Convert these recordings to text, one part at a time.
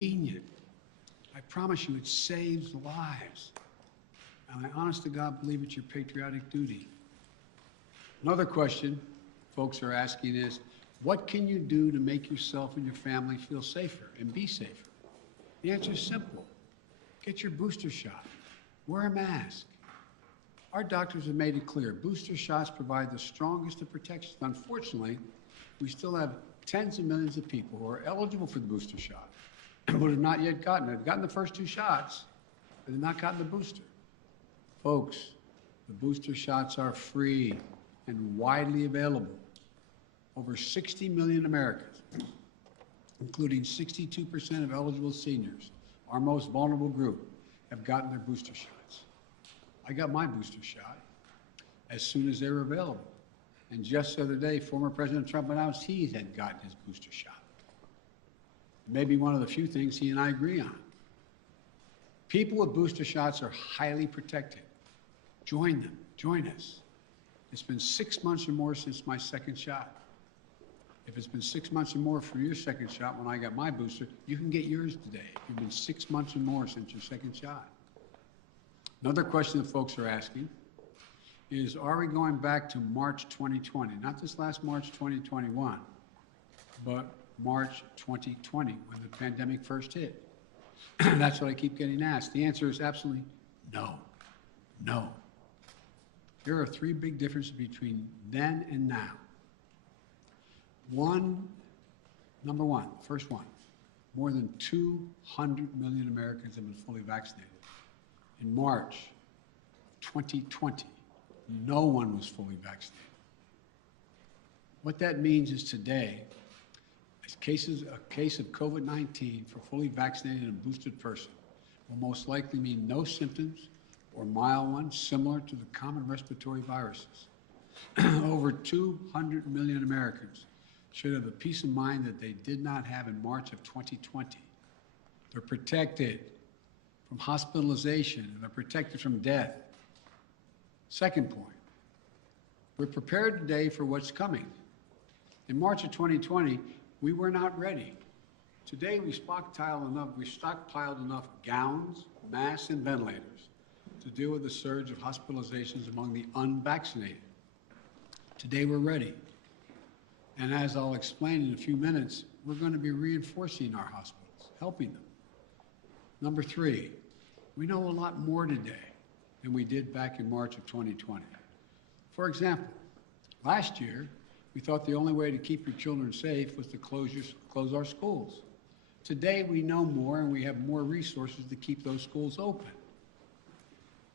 convenient. I promise you, it saves lives. And I honest to God believe it's your patriotic duty. Another question folks are asking is, what can you do to make yourself and your family feel safer and be safer? The answer is simple. Get your booster shot. Wear a mask. Our doctors have made it clear. Booster shots provide the strongest of protections. Unfortunately, we still have tens of millions of people who are eligible for the booster shot but have not yet gotten it. They've gotten the first two shots, but they've not gotten the booster. Folks, the booster shots are free and widely available. Over 60 million Americans, including 62% of eligible seniors, our most vulnerable group, have gotten their booster shots. I got my booster shot as soon as they were available. And just the other day, former President Trump announced he had gotten his booster shot. Maybe one of the few things he and I agree on. People with booster shots are highly protected. Join them, join us. It's been 6 months or more since my second shot. If it's been 6 months or more for your second shot when I got my booster, you can get yours today. It's been 6 months or more since your second shot. Another question that folks are asking is, are we going back to March 2020? Not this last March 2021, but March 2020 when the pandemic first hit. That's what I keep getting asked. The answer is absolutely no, no. There are three big differences between then and now. Number one, first one, more than 200 million Americans have been fully vaccinated. In March 2020, no one was fully vaccinated. What that means is today, a case of COVID-19 for fully vaccinated and boosted person will most likely mean no symptoms or mild ones similar to the common respiratory viruses. Over 200 million Americans should have the peace of mind that they did not have in March of 2020. They're protected from hospitalization, and they're protected from death. Second point, we're prepared today for what's coming. In March of 2020, we were not ready. Today, we stockpiled enough gowns, masks, and ventilators to deal with the surge of hospitalizations among the unvaccinated. Today, we're ready. And as I'll explain in a few minutes, we're going to be reinforcing our hospitals, helping them. Number three, we know a lot more today than we did back in March of 2020. For example, last year, we thought the only way to keep your children safe was to close our schools. Today, we know more and we have more resources to keep those schools open.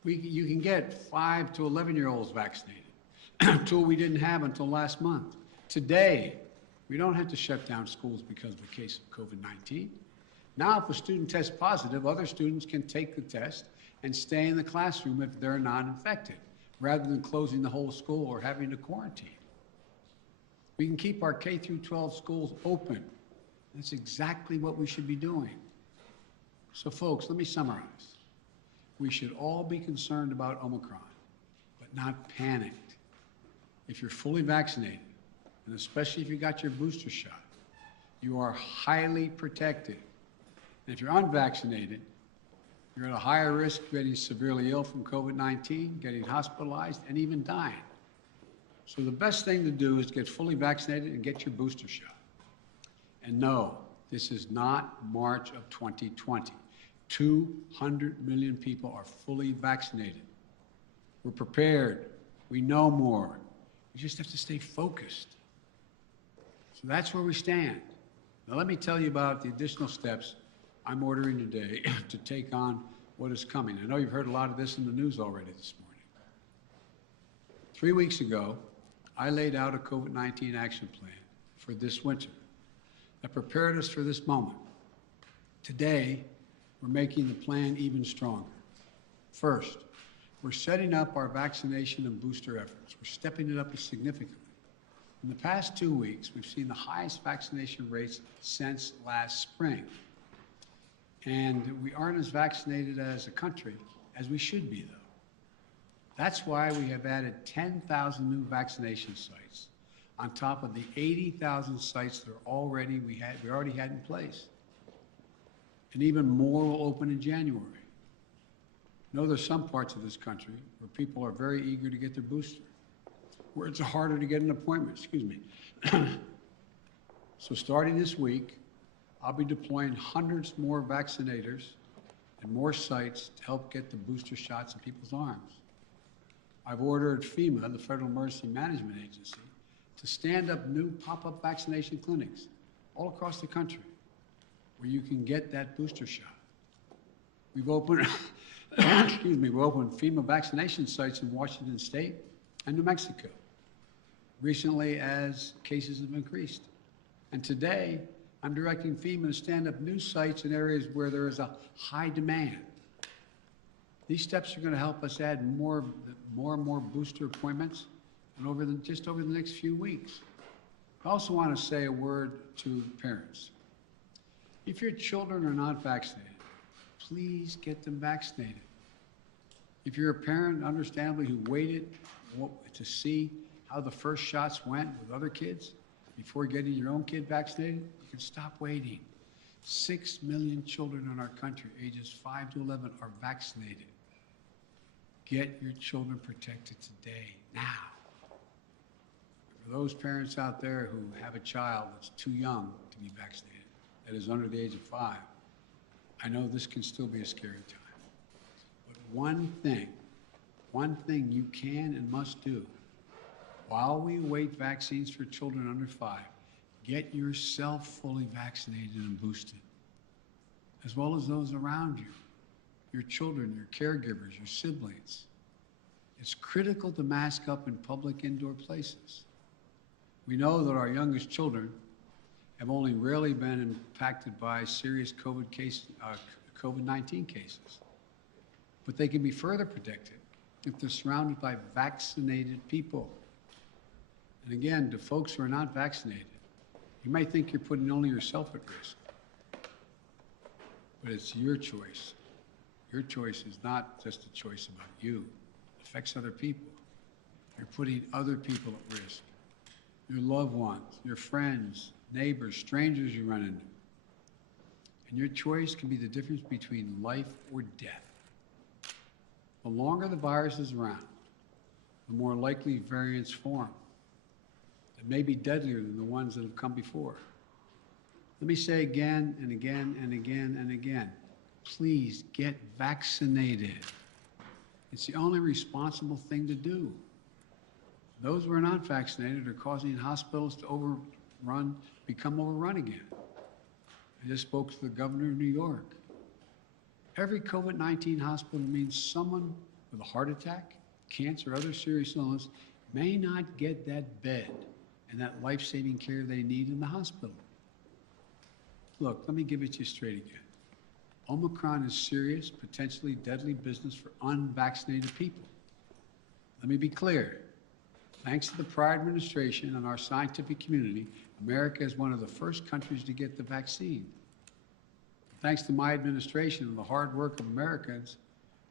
You can get 5 to 11-year-olds vaccinated, a tool we didn't have until last month. Today, we don't have to shut down schools because of a case of COVID-19. Now, if a student tests positive, other students can take the test and stay in the classroom if they're not infected, rather than closing the whole school or having to quarantine. We can keep our K through 12 schools open. That's exactly what we should be doing. So folks, let me summarize. We should all be concerned about Omicron, but not panicked. If you're fully vaccinated, and especially if you got your booster shot, you are highly protected. And if you're unvaccinated, you're at a higher risk of getting severely ill from COVID-19, getting hospitalized, and even dying. So the best thing to do is get fully vaccinated and get your booster shot. And no, this is not March of 2020. 200 million people are fully vaccinated. We're prepared. We know more. We just have to stay focused. So that's where we stand. Now let me tell you about the additional steps I'm ordering today to take on what is coming. I know you've heard a lot of this in the news already this morning. 3 weeks ago, I laid out a COVID-19 action plan for this winter that prepared us for this moment. Today, we're making the plan even stronger. First, we're setting up our vaccination and booster efforts. We're stepping it up significantly. In the past 2 weeks, we've seen the highest vaccination rates since last spring. And we aren't as vaccinated as a country as we should be, though. That's why we have added 10,000 new vaccination sites on top of the 80,000 sites that we already had in place. and even more will open in January. I know there's some parts of this country where people are very eager to get their booster, where it's harder to get an appointment, excuse me. So starting this week, I'll be deploying hundreds more vaccinators and more sites to help get the booster shots in people's arms. I've ordered FEMA, the Federal Emergency Management Agency, to stand up new pop-up vaccination clinics all across the country where you can get that booster shot. We've opened, excuse me, we've opened FEMA vaccination sites in Washington State and New Mexico recently as cases have increased. And today, I'm directing FEMA to stand up new sites in areas where there is a high demand. These steps are going to help us add more and more booster appointments and just over the next few weeks. I also want to say a word to parents. If your children are not vaccinated, please get them vaccinated. If you're a parent, understandably, who waited to see how the first shots went with other kids before getting your own kid vaccinated, you can stop waiting. 6 million children in our country, ages 5 to 11, are vaccinated. Get your children protected today, now. For those parents out there who have a child that's too young to be vaccinated, that is under the age of 5, I know this can still be a scary time. But one thing you can and must do while we await vaccines for children under 5, get yourself fully vaccinated and boosted, as well as those around you, your children, your caregivers, your siblings. It's critical to mask up in public indoor places. We know that our youngest children have only rarely been impacted by serious COVID-19 cases, but they can be further protected if they're surrounded by vaccinated people. And again, to folks who are not vaccinated, you might think you're putting only yourself at risk, but it's your choice. Your choice is not just a choice about you. It affects other people. You're putting other people at risk. Your loved ones, your friends, neighbors, strangers you run into. And your choice can be the difference between life or death. The longer the virus is around, the more likely variants form. It may be deadlier than the ones that have come before. Let me say again and again and again and again, please get vaccinated. It's the only responsible thing to do. Those who are not vaccinated are causing hospitals to become overrun again. I just spoke to the governor of New York. Every COVID-19 hospital means someone with a heart attack, cancer, or other serious illness may not get that bed and that life-saving care they need in the hospital. Look, let me give it to you straight again. Omicron is serious, potentially deadly business for unvaccinated people. Let me be clear. Thanks to the prior administration and our scientific community, America is one of the first countries to get the vaccine. Thanks to my administration and the hard work of Americans,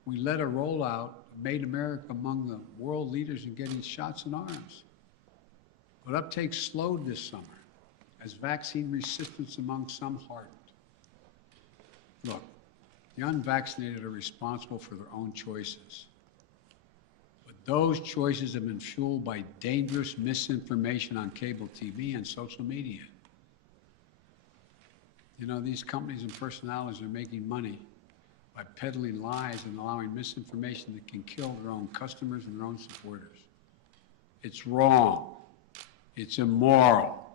we led a rollout, made America among the world leaders in getting shots in arms. But uptake slowed this summer as vaccine resistance among some hardened. Look, the unvaccinated are responsible for their own choices. But those choices have been fueled by dangerous misinformation on cable TV and social media. You know, these companies and personalities are making money by peddling lies and allowing misinformation that can kill their own customers and their own supporters. It's wrong. It's immoral.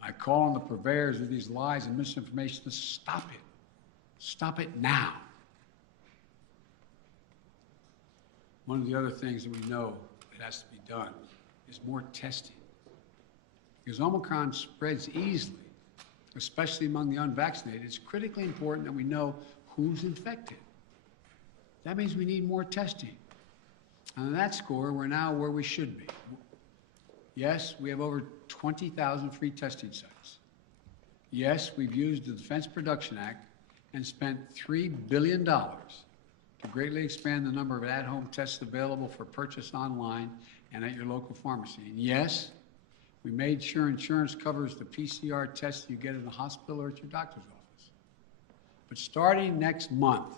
I call on the purveyors of these lies and misinformation to stop it. Stop it now. One of the other things that we know that has to be done is more testing. Because Omicron spreads easily, especially among the unvaccinated. It's critically important that we know who's infected. That means we need more testing. And on that score, we're now where we should be. Yes, we have over 20,000 free testing sites. Yes, we've used the Defense Production Act and spent $3 billion to greatly expand the number of at-home tests available for purchase online and at your local pharmacy. And yes, we made sure insurance covers the PCR tests you get in the hospital or at your doctor's office. But starting next month,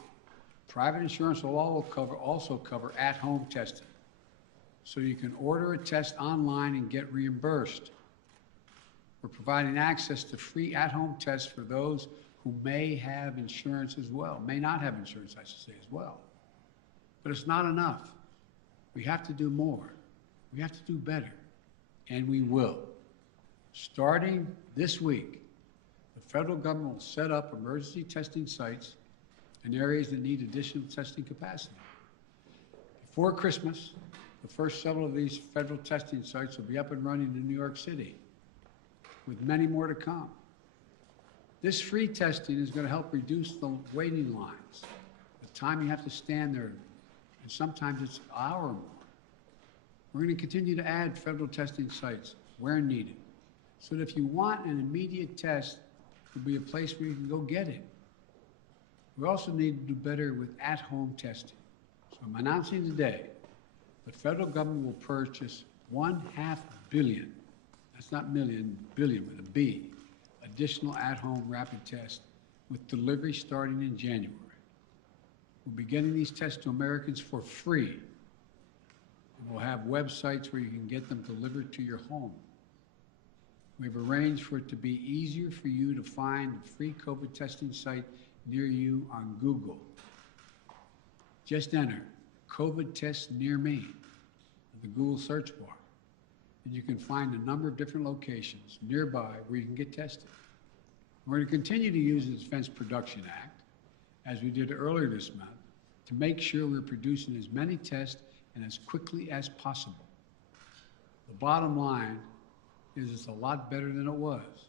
private insurance will also cover at-home testing. So you can order a test online and get reimbursed. We're providing access to free at-home tests for those who may have insurance as well, may not have insurance, I should say, as well. But it's not enough. We have to do more. We have to do better, and we will. Starting this week, the federal government will set up emergency testing sites in areas that need additional testing capacity. Before Christmas, the first several of these federal testing sites will be up and running in New York City, with many more to come. This free testing is going to help reduce the waiting lines, the time you have to stand there, and sometimes it's an hour or more. We're going to continue to add federal testing sites where needed, so that if you want an immediate test, there'll be a place where you can go get it. We also need to do better with at-home testing. So I'm announcing today the federal government will purchase $1.5 billion, that's not million, billion with a B, additional at-home rapid tests with delivery starting in January. We'll be getting these tests to Americans for free. We'll have websites where you can get them delivered to your home. We've arranged for it to be easier for you to find a free COVID testing site near you on Google. Just enter COVID test near me in the Google search bar, and you can find a number of different locations nearby where you can get tested. We're going to continue to use the Defense Production Act, as we did earlier this month, to make sure we're producing as many tests and as quickly as possible. The bottom line is it's a lot better than it was,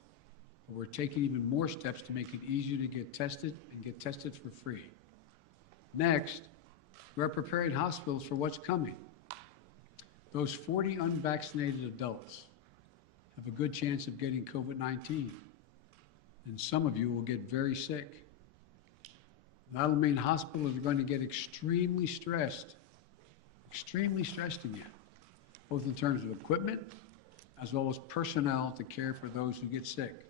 but we're taking even more steps to make it easier to get tested and get tested for free. Next, we're preparing hospitals for what's coming. Those 40 unvaccinated adults have a good chance of getting COVID-19, and some of you will get very sick. That'll mean hospitals are going to get extremely stressed again, both in terms of equipment as well as personnel to care for those who get sick.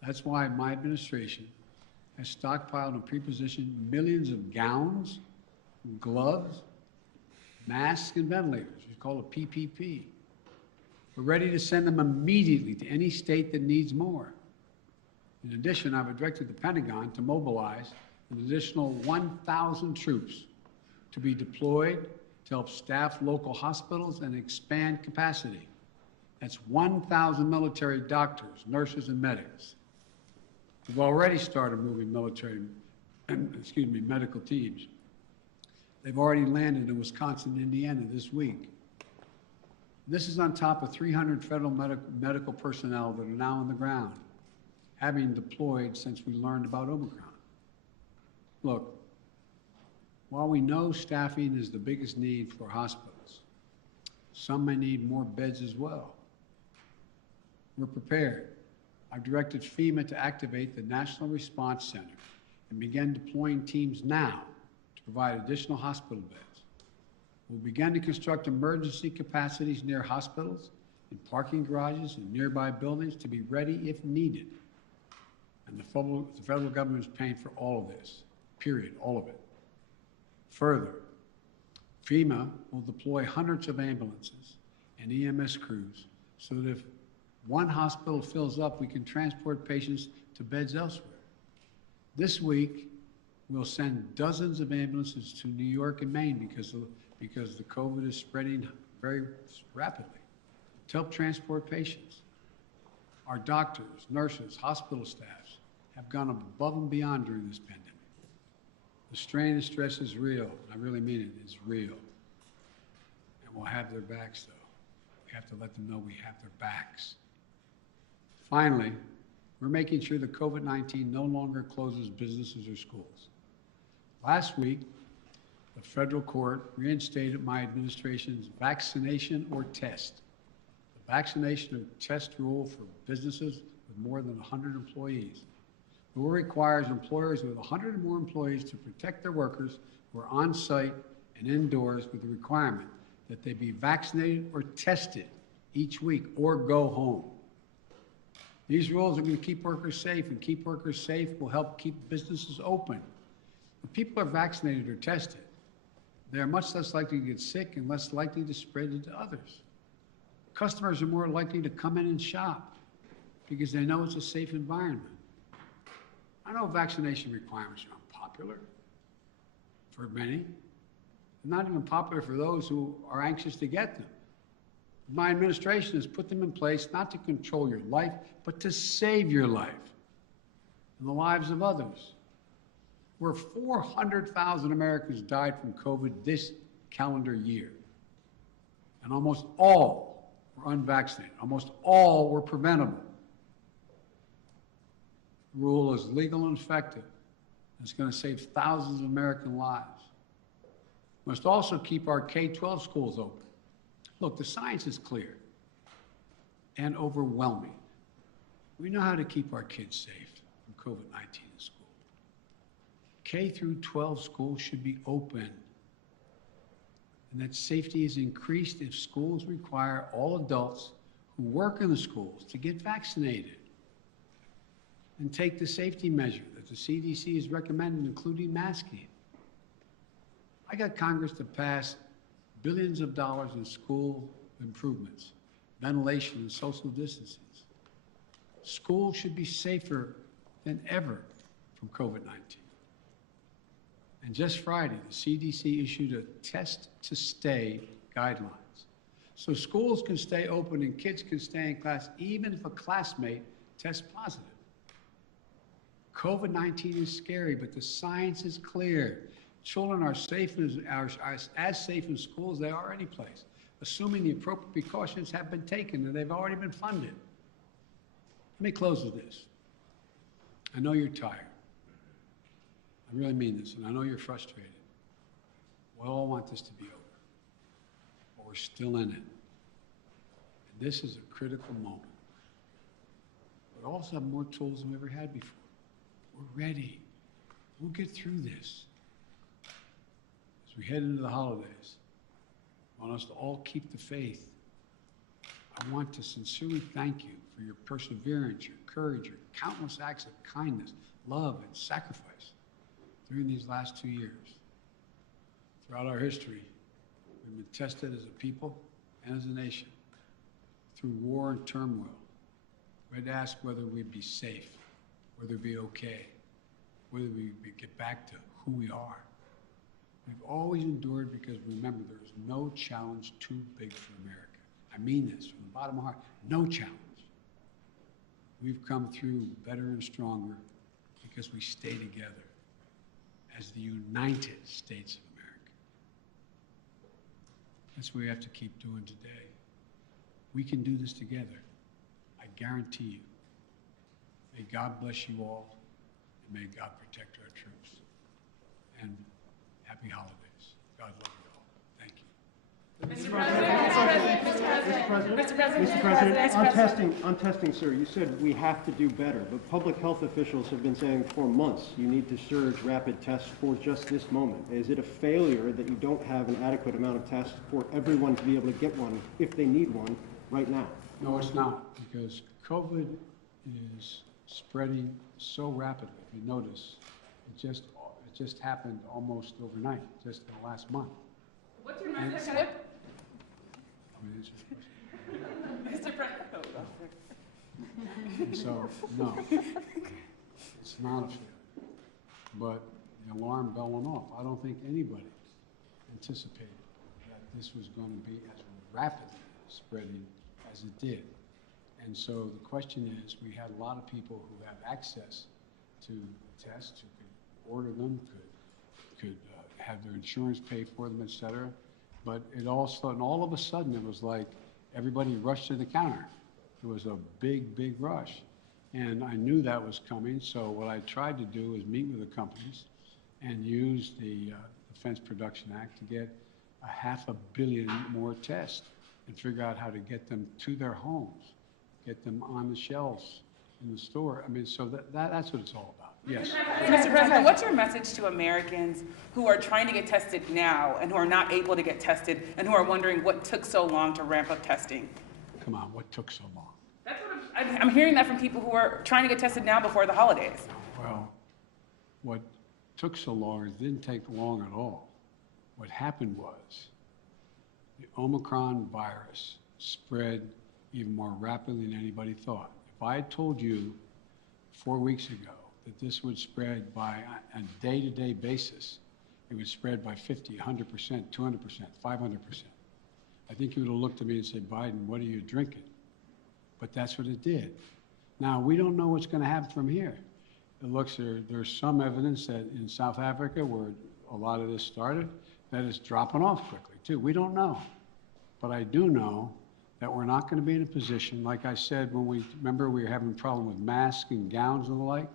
That's why my administration has stockpiled and pre-positioned millions of gowns, gloves, masks, and ventilators. We call it PPP. We're ready to send them immediately to any state that needs more. In addition, I've directed the Pentagon to mobilize an additional 1,000 troops to be deployed to help staff local hospitals and expand capacity. That's 1,000 military doctors, nurses, and medics. We've already started moving medical teams. They've already landed in Wisconsin and Indiana this week. This is on top of 300 federal medical personnel that are now on the ground, having deployed since we learned about Omicron. Look, while we know staffing is the biggest need for hospitals, some may need more beds as well. We're prepared. I've directed FEMA to activate the National Response Center and begin deploying teams now to provide additional hospital beds. We'll begin to construct emergency capacities near hospitals, in parking garages, and nearby buildings to be ready if needed. And the federal government is paying for all of this, period, all of it. Further, FEMA will deploy hundreds of ambulances and EMS crews so that if one hospital fills up, we can transport patients to beds elsewhere. This week, we'll send dozens of ambulances to New York and Maine because the COVID is spreading very rapidly to help transport patients. Our doctors, nurses, hospital staffs have gone above and beyond during this pandemic. The strain and stress is real, and I really mean it, it's real. And we'll have their backs, though. We have to let them know we have their backs. Finally, we're making sure that COVID-19 no longer closes businesses or schools. Last week, the federal court reinstated my administration's vaccination or test, the vaccination or test rule for businesses with more than 100 employees. The rule requires employers with 100 or more employees to protect their workers who are on site and indoors with the requirement that they be vaccinated or tested each week or go home. These rules are going to keep workers safe, and keep workers safe will help keep businesses open. When people are vaccinated or tested, they are much less likely to get sick and less likely to spread it to others. Customers are more likely to come in and shop because they know it's a safe environment. I know vaccination requirements are unpopular for many, and not even popular for those who are anxious to get them. My administration has put them in place not to control your life, but to save your life and the lives of others. Where 400,000 Americans died from COVID this calendar year, and almost all were unvaccinated. Almost all were preventable. The rule is legal and effective. It's going to save thousands of American lives. We must also keep our K-12 schools open. Look, the science is clear and overwhelming. We know how to keep our kids safe from COVID-19 in school. K through 12 schools should be open, and that safety is increased if schools require all adults who work in the schools to get vaccinated and take the safety measure that the CDC has recommended, including masking. I got Congress to pass billions of dollars in school improvements, ventilation, and social distancing. Schools should be safer than ever from COVID-19. And just Friday, the CDC issued a test-to-stay guidelines. So schools can stay open and kids can stay in class even if a classmate tests positive. COVID-19 is scary, but the science is clear. Children are safe as safe in school as they are any place, assuming the appropriate precautions have been taken and they've already been funded. Let me close with this. I know you're tired. I really mean this, and I know you're frustrated. We all want this to be over, but we're still in it. And this is a critical moment. We also have more tools than we ever had before. We're ready. We'll get through this. As we head into the holidays, I want us to all keep the faith. I want to sincerely thank you for your perseverance, your courage, your countless acts of kindness, love, and sacrifice during these last 2 years. Throughout our history, we've been tested as a people and as a nation through war and turmoil. We had to ask whether we'd be safe, whether we'd be okay, whether we'd get back to who we are. We've always endured because remember, there is no challenge too big for America. I mean this from the bottom of my heart, no challenge. We've come through better and stronger because we stay together as the United States of America. That's what we have to keep doing today. We can do this together. I guarantee you. May God bless you all, and may God protect our troops. And happy holidays. God love you all. Thank you. Mr. President, on testing, sir, you said we have to do better, but public health officials have been saying for months you need to surge rapid tests for just this moment. Is it a failure that you don't have an adequate amount of tests for everyone to be able to get one if they need one right now? No, it's not, because COVID is spreading so rapidly. If you notice, it just happened almost overnight, just in the last month. What's your message? Mr. President. And so, no, it's not a failure. But the alarm bell went off. I don't think anybody anticipated that this was going to be as rapidly spreading as it did. And so the question is, we had a lot of people who have access to tests, who could order them, could have their insurance pay for them, et cetera. But it also, and all of a sudden, it was like everybody rushed to the counter. It was a big, big rush. And I knew that was coming, so what I tried to do is meet with the companies and use the Defense Production Act to get 500 million more tests and figure out how to get them to their homes, get them on the shelves in the store. I mean, so that's what it's all about. Yes. Mr. President, what's your message to Americans who are trying to get tested now and who are not able to get tested and who are wondering what took so long to ramp up testing? Come on, what took so long? That's what I'm hearing that from people who are trying to get tested now before the holidays. Well, what took so long, it didn't take long at all. What happened was the Omicron virus spread even more rapidly than anybody thought. If I had told you 4 weeks ago that this would spread by a day-to-day basis, it would spread by 50, 100%, 200%, 500%. I think you would have looked at me and said, Biden, what are you drinking? But that's what it did. Now, we don't know what's going to happen from here. It looks there's some evidence that in South Africa, where a lot of this started, that it's dropping off quickly, too. We don't know. But I do know that we're not going to be in a position, like I said, when remember we were having a problem with masks and gowns and the like?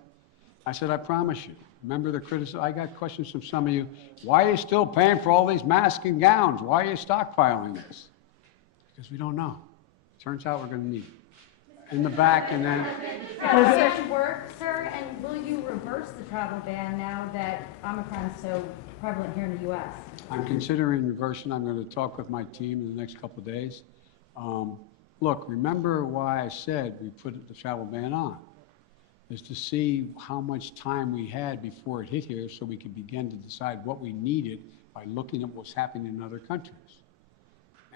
I said, I promise you. Remember the criticism? I got questions from some of you. Why are you still paying for all these masks and gowns? Why are you stockpiling this? Because we don't know. Turns out we're going to need it. In the back, and then... Does it work, sir? And will you reverse the travel ban now that Omicron is so prevalent here in the U.S.? I'm considering reversing. I'm going to talk with my team in the next couple of days. Look, remember why I said we put the travel ban on, is to see how much time we had before it hit here so we could begin to decide what we needed by looking at what's happening in other countries.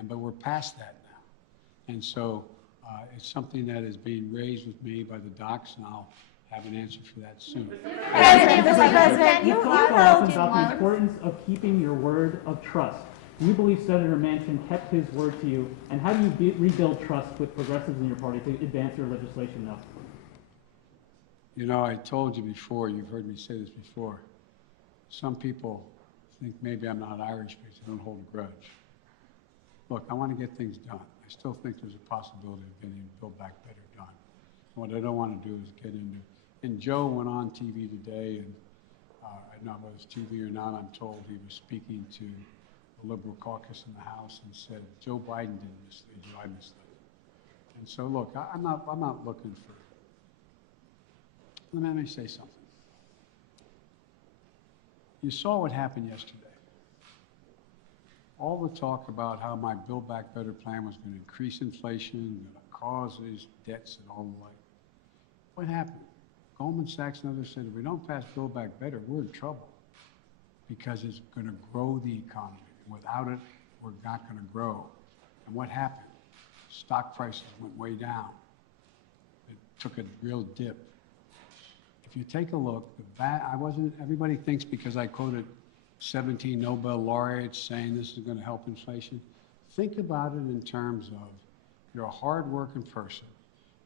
But we're past that now. And so it's something that is being raised with me by the docs, and I'll have an answer for that soon. Mr. President, You talk often about the importance of keeping your word of trust. Do you believe Senator Manchin kept his word to you? And how do you rebuild trust with progressives in your party to advance your legislation now? You know, I told you before, you've heard me say this before, some people think maybe I'm not Irish because I don't hold a grudge. Look, I want to get things done. I still think there's a possibility of getting Build Back Better done. And what I don't want to do is get into, and Joe went on TV today, and I don't know whether it's TV or not, I'm told he was speaking to the Liberal caucus in the House and said, Joe Biden didn't mislead you, I misled you. And so look, I'm not looking for, let me say something. You saw what happened yesterday. All the talk about how my Build Back Better plan was going to increase inflation, going to cause these debts and all the like. What happened? Goldman Sachs and others said, if we don't pass Build Back Better, we're in trouble because it's going to grow the economy. Without it, we're not going to grow. And what happened? Stock prices went way down. It took a real dip. If you take a look, everybody thinks because I quoted 17 Nobel laureates saying this is going to help inflation. Think about it in terms of you're a hard-working person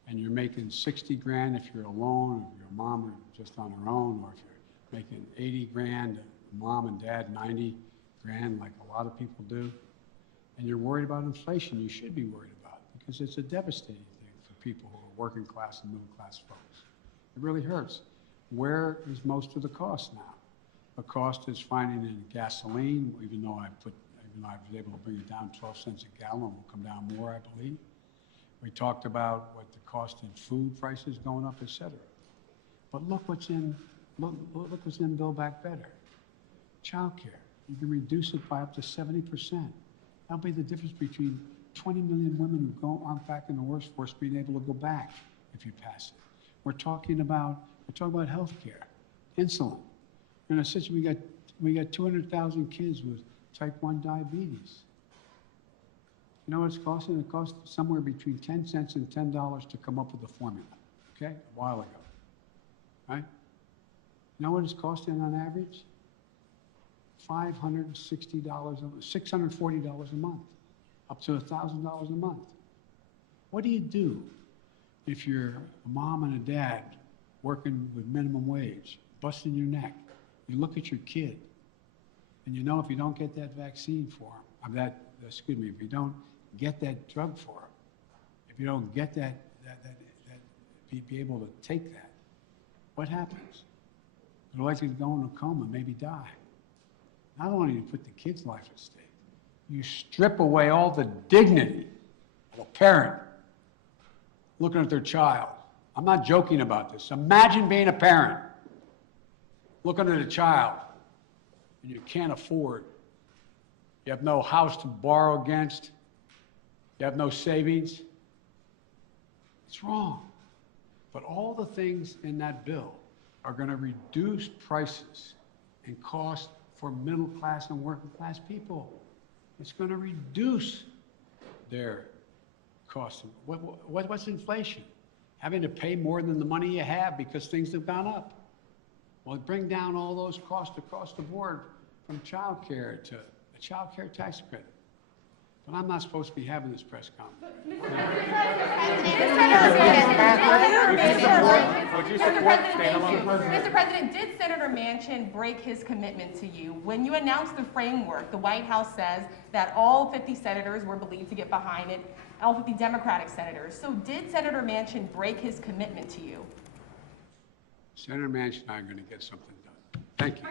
and you're making 60 grand if you're alone, or your mom or just on her own, or if you're making 80 grand, mom and dad 90 grand like a lot of people do, and you're worried about inflation. You should be worried about it because it's a devastating thing for people who are working class and middle class folks. It really hurts. Where is most of the cost now? The cost is finding in gasoline, even though I was able to bring it down 12 cents a gallon, will come down more, I believe. We talked about what the cost in food prices going up, et cetera. But look what's in Build Back Better. Child care. You can reduce it by up to 70%. That'll be the difference between 20 million women who aren't back in the workforce being able to go back if you pass it. We're talking about health care, insulin. In a situation, we got 200,000 kids with type 1 diabetes. You know what it's costing? It cost somewhere between 10 cents and $10 to come up with a formula, okay, a while ago, right? You know what it's costing on average? $560, $640 a month, up to $1,000 a month. What do you do if you're a mom and a dad working with minimum wage, busting your neck? You look at your kid, and you know if you don't get that vaccine for him, if you don't get that drug for him, if you don't get be able to take that, what happens? They're likely to go in a coma, maybe die. Not only do you put the kid's life at stake, you strip away all the dignity of a parent looking at their child. I'm not joking about this. Imagine being a parent, looking at a child, and you can't afford. You have no house to borrow against. You have no savings. It's wrong. But all the things in that bill are going to reduce prices and cost for middle class and working class people. It's going to reduce their costs. What's inflation? Having to pay more than the money you have because things have gone up. Well, bring down all those costs across the board, from child care to a child care tax credit. But I'm not supposed to be having this press conference. Mr. President, did Senator Manchin break his commitment to you? When you announced the framework, the White House says that all 50 senators were believed to get behind it, all 50 Democratic senators. So did Senator Manchin break his commitment to you? Senator Manchin and I are going to get something done. Thank you.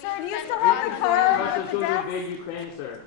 Sir, do you still have the card with the deaths? Ukraine, sir.